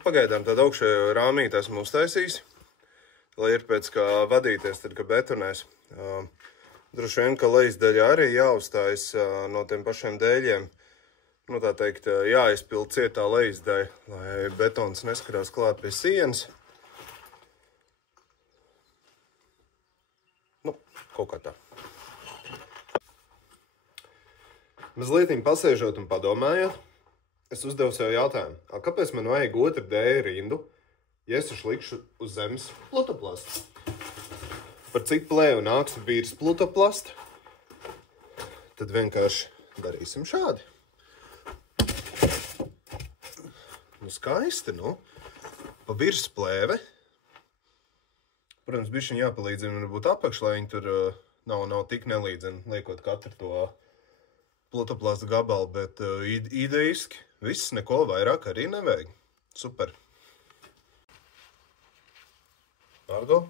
Pagaidām tādu augšējo rāmīti esmu uztaisījis, lai ir pēc kā vadīties, tad, ka betonēs. Droši vien, ka lejas daļā arī jāuzstājas no tiem pašiem dēļiem. Nu, tā teikt, jāizpild cietā lejas daļa, lai betons neskarās klāt pie sienas. Nu, kaut kā tā. Mazlietiņ pasēžot un padomājot, es uzdevu sev jautājumu, kāpēc man vajag otru dēļu rindu, ja es likšu uz zemes plutoplastu? Par cik plēju nāks virs plutoplasta, tad vienkārši darīsim šādi. Nu, skaisti, nu. Pa virs plēve. Protams, bišķiņ jāpalīdzina varbūt apakš, lai viņi tur nav tik nelīdzeni, liekot katru to plutoplasta gabalu, bet idejiski. Viss, neko vairāk arī nevajag. Super. Argo.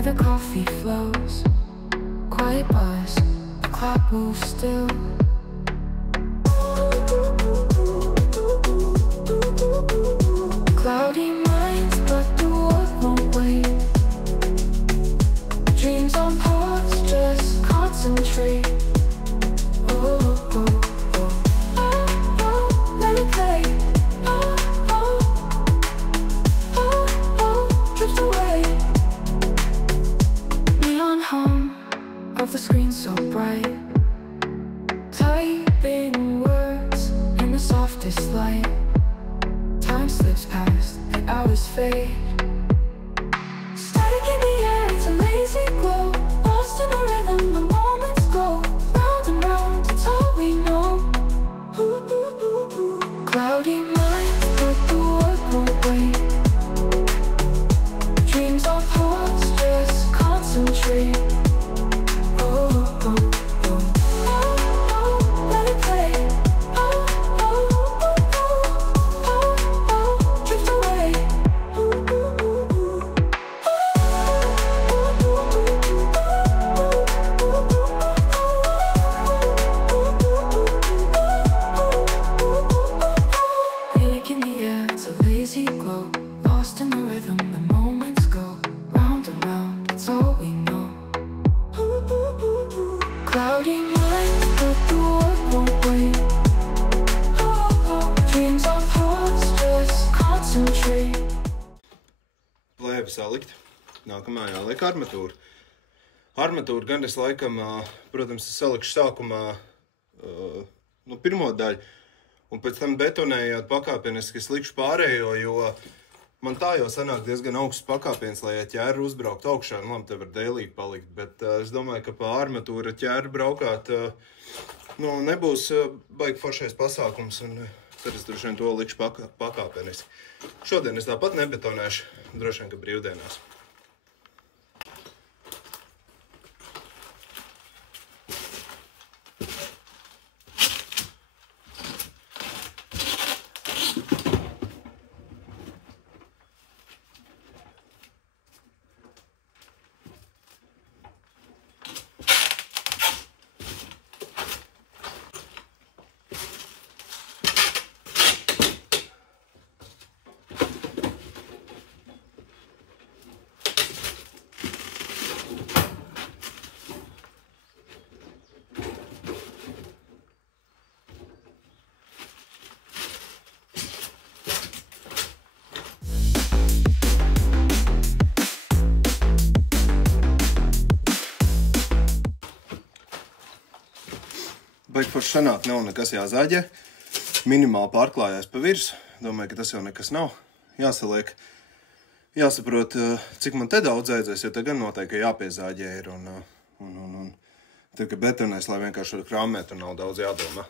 The coffee flows, quiet buzz, the clock moves still. Cloudy minds, but the world won't wait. Dreams on pause, just concentrate. Oh, oh, oh, oh, oh, let it play. Oh, oh, oh, oh, drift away. Hum of the screen so bright, typing words in the softest light. Time slips past, the hours fade. Static in the air, it's a lazy glow. Lost in a rhythm, the moments go round and round, it's all we know. Ooh, ooh, ooh, ooh. Cloudy minds, but the world won't wait. Dreams on pause, just concentrate. Drift away. Ooh, ooh. gatavi salikt. Nākamā jāliek armatūra. Armatūra gan es laikam, protams, salikšu sākumā pirmo daļu, un pēc tam betonējot pakāpeniski es likšu pārējo, jo man tā jau sanāk diezgan augsts pakāpiens, lai ķēra uzbraukt augšā, labi, te var dēlīt palikt, bet es domāju, ka pa armatūra ķēra braukāt, nebūs baigi foršais pasākums, un tad es droši vien to likšu pakāpeniski. Šodien es tāpat nebetonēšu, droši vien, ka brīvdienās. Baigi forši sanāk, nav nekas jāzāģē. Minimāli pārklājās pa virsu. Domāju, ka tas jau nekas nav. Jāsaliek. Jāsaprot, cik man te daudz aizies, jo te gan noteikti jāpiezāģē ir. Un tad, kad betonēs, lai vienkārši krāmēt, un nav daudz jādomā.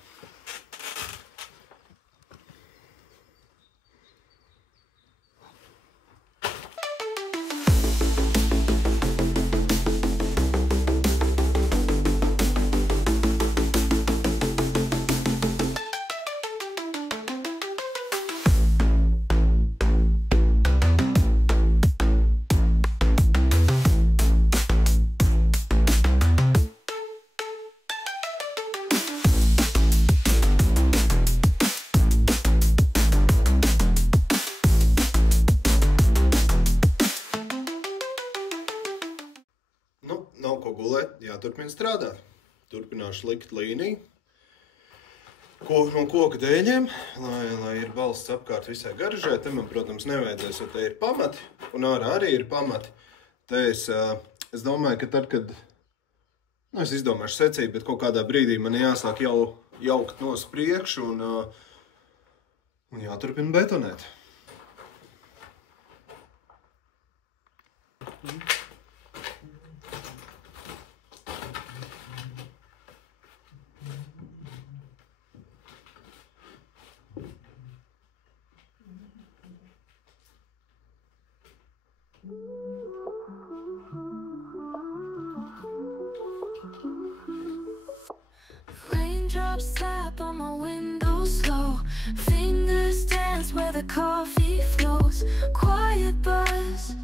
Nav ko gulēt, jāturpina strādāt. Turpināšu likt līniju no koka dēļiem, lai ir balsts apkārt visai garažai. Te man, protams, nevajadzēs, jo te ir pamati, un ārā arī ir pamati. Te es domāju, ka tad, kad, es izdomāšu secību, bet kaut kādā brīdī man jāsāk jau jaukt no priekšu un jāturpina betonēt. Raindrops slap on my window slow. Fingers dance where the coffee flows. Quiet buzz,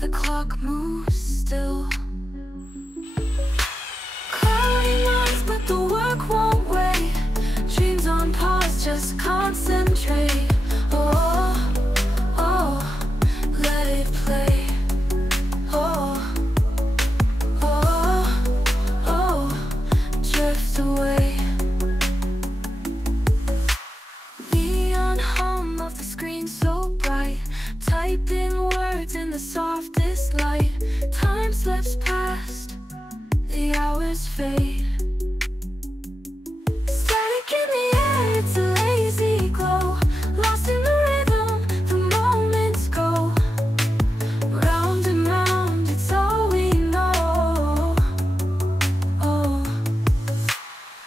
the clock moves still. Cloudy nights, but the work won't wait. Dreams on pause, just concentrate. Oh, let it play. Drift away. Neon hum of the screen so bright. Typing words in the softest light. Time slips past, the hours fade. Static in the air, it's a lazy glow. Lost in the rhythm, the moments go. Round and round, it's all we know.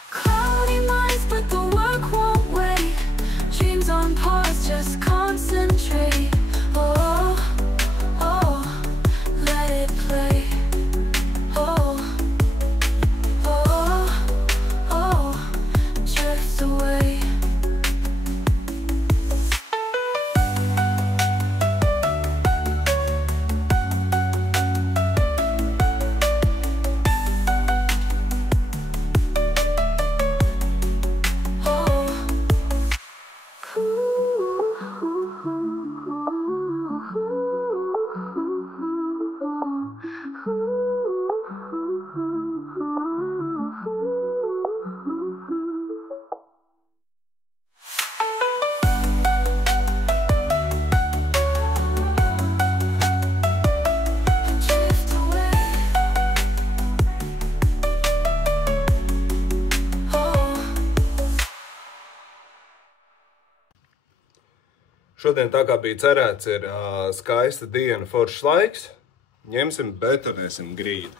Cloudy minds, but the work won't wait. Dreams on pause, just concentrate. Let it play. Drift away. Ooh. Šodien, tā kā bija cerēts, ir skaista diena, foršs laiks. Ņemsim, betonēsim grīdu.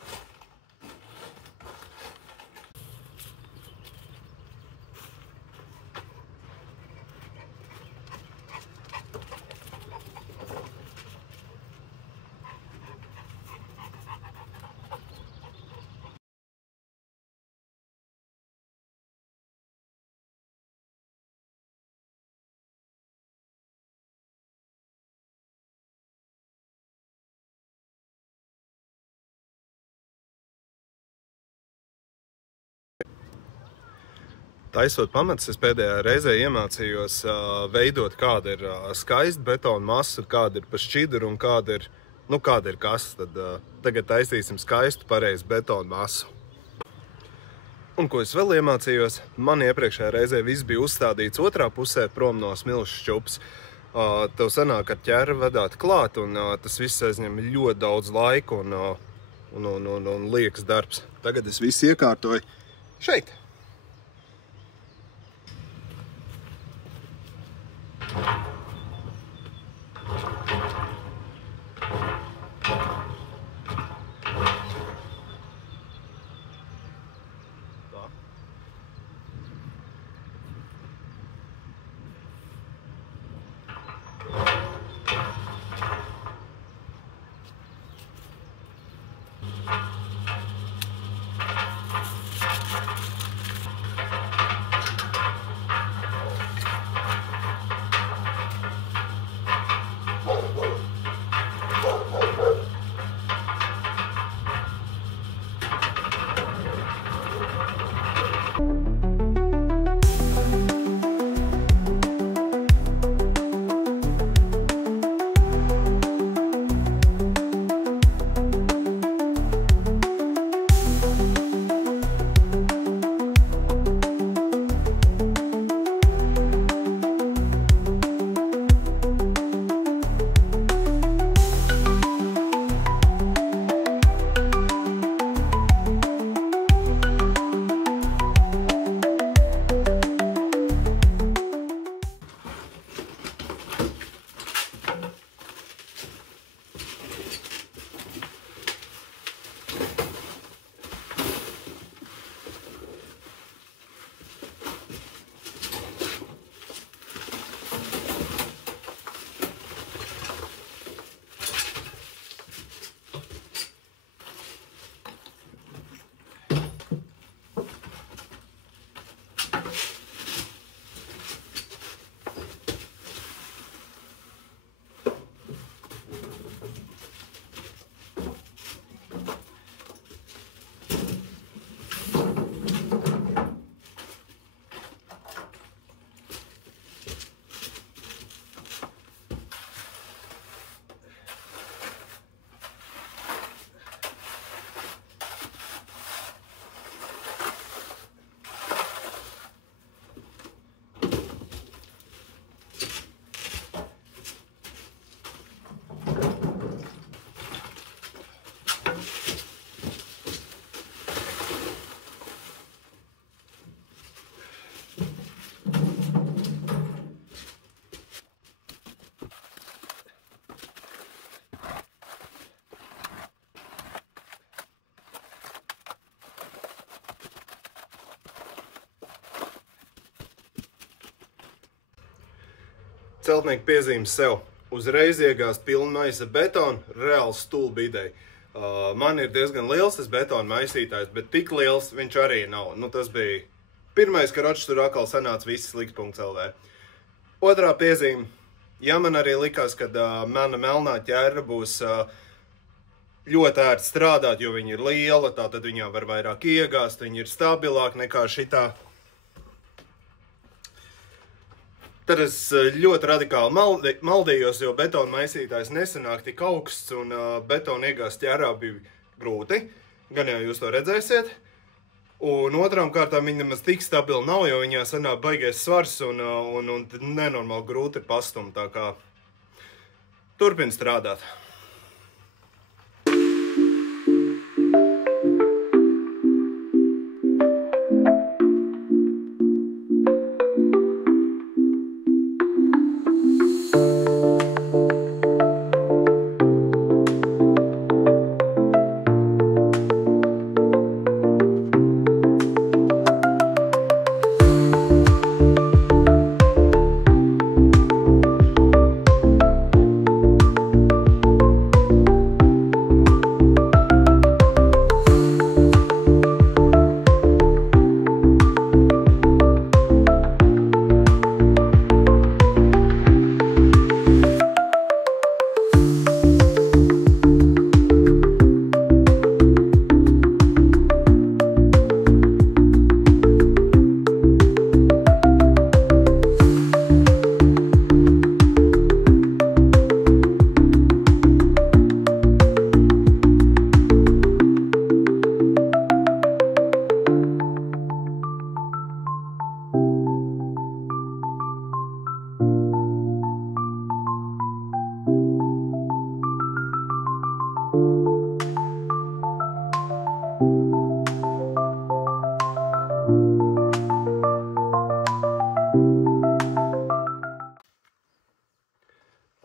Taisot pamatus, es pēdējā reizē iemācījos veidot, kāda ir skaista betona masa, kāda ir pa šķidru un kāda ir kas. Tad tagad taisīsim skaistu pareizu betona masu. Un ko es vēl iemācījos, man iepriekšējā reizē viss bija uzstādīts otrā pusē prom no smilšu šķups. Tev sanāk ar ķēru vedāt klāt, un tas viss aizņem ļoti daudz laika un liekas darbs. Tagad es visu iekārtoju šeit. Celtnieki piezīmes sev. Uzreiz iegāst pilnu maisa betonu, reāls stulba ideja. Man ir diezgan liels tas betona maisītājs, bet tik liels viņš arī nav. Tas bija pirmais, ka ročs tur atkal sanāca viss slikts.lv. Otrā piezīme. Ja man arī likās, ka mana melnā ķēra būs ļoti ērti strādāt, jo viņa ir liela, tātad viņā var vairāk iegāst, viņa ir stabilāk nekā šitā. Tad es ļoti radikāli maldījos, jo betona maisītājs nesanāk tik augsts un betona iegāst ķērā bija grūti. Gan jau jūs to redzēsiet. Un otrām kārtām viņa nemaz tik stabila nav, jo viņā sanāk baigais svars un nenormāli grūti pastumt. Tā kā turpin strādāt.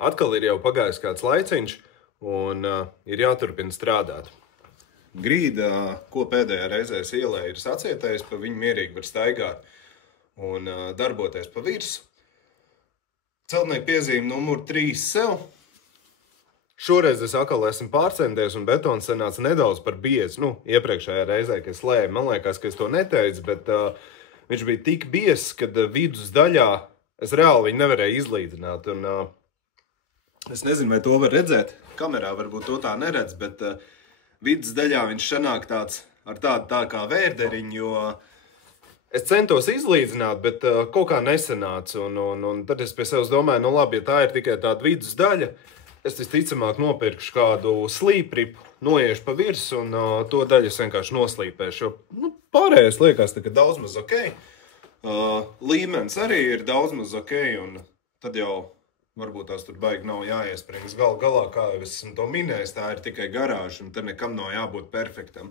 atkal ir jau pagājis kāds laiciņš un ir jāturpina strādāt. Grīda, ko pēdējā reizē es ielēju, ir sacietējis, pa viņu mierīgi var staigāt un darboties pa virsu. Celtnieku piezīme numur 3 sev. Šoreiz es atkal esmu pārcenties un betons sanāca nedaudz par biezu. Nu, iepriekšējā reizē, kad es lēju, man liekas, ka es to neteicu, bet viņš bija tik biezs, kad vidus daļā es reāli viņu nevarēju izlīdzināt. Un, es nezinu, vai to var redzēt. Kamerā varbūt to tā neredz, bet vidus daļā viņš sanāk tāds ar tādu tā kā vērderiņu, jo es centos izlīdzināt, bet kaut kā nesanāca. Un tad es pie sevis domāju, nu labi, ja tā ir tikai tāda vidus daļa, es visticamāk nopirkšu kādu slīpripu, noiešu pa virsu un to daļu es vienkārši noslīpēšu. Jo pārējais liekas tā, ka daudz maz ok. Līmenis arī ir daudz maz ok, un tad jau varbūt tās tur baigi nav jāiesprings. Galā, kā jau es esmu to minējis, tā ir tikai garāža, un tad nekam nav jābūt perfektam.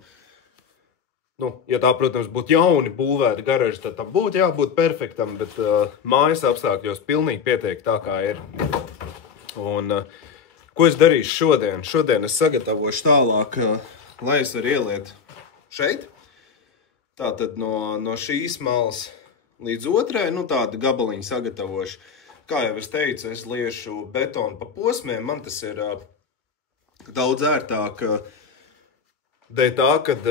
Nu, ja tā, protams, būtu jauni būvēta garaža, tad tam būtu jābūt perfektam, bet mājas apstākļos pilnīgi pietiek tā, kā ir. Un ko es darīšu šodien? Šodien es sagatavošu tālāk, lai es varu ieliet šeit. Tātad no šīs malas līdz otrai, nu tāda gabaliņa sagatavošu. Kā jau es teicu, es liešu betonu pa posmiem. Man tas ir daudz ērtāk dēļ tā, kad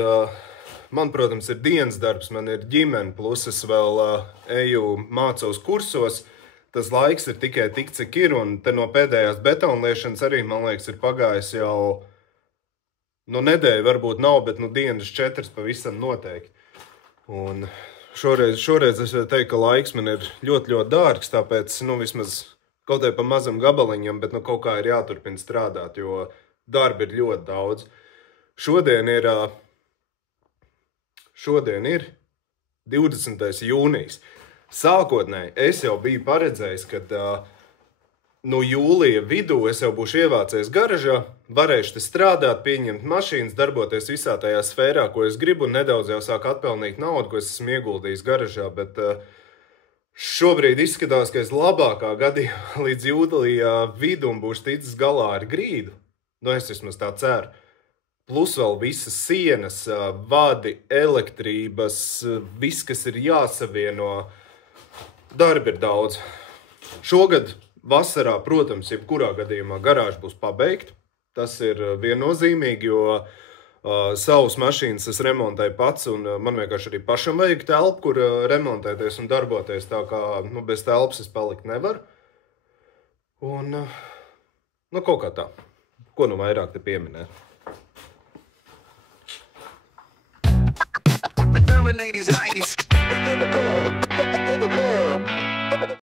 man, protams, ir dienas darbs, man ir ģimene, plus es vēl eju mācos kursos. Tas laiks ir tikai tik, cik ir, un te no pēdējās betonliešanas arī, man liekas, ir pagājis jau, nu nedēļa varbūt nav, bet nu dienas 4 pavisam noteikti. Un šoreiz es teiktu, ka laiks man ir ļoti, ļoti dārgs, tāpēc, nu vismaz kaut pa mazam gabaliņam, bet nu kaut kā ir jāturpina strādāt, jo darba ir ļoti daudz. Šodien ir 20. jūnijas. Sākotnēji es jau biju paredzējis, ka no jūlija vidū es jau būšu ievācies garažā, varēšu te strādāt, pieņemt mašīnas, darboties visā tajā sfērā, ko es gribu, un nedaudz jau sāk atpelnīt naudu, ko es esmu ieguldījis garažā, bet šobrīd izskatās, ka es labākā gadījumā līdz jūlija vidum būšu ticis galā ar grīdu. Nu, es vismaz tā ceru. Plus vēl visas sienas, vadi, elektrības, viss, kas ir jāsavieno. Darba ir daudz. Šogad vasarā, protams, jebkurā gadījumā garāža būs pabeigta. Tas ir viennozīmīgi, jo savas mašīnas es remontēju pats, un man vienkārši arī pašam vajag telpu, kur remontēties un darboties, tā kā bez telpas es palikt nevaru. Un, nu, kaut kā tā. Ko nu vairāk te pieminēt? The 80s, 90s.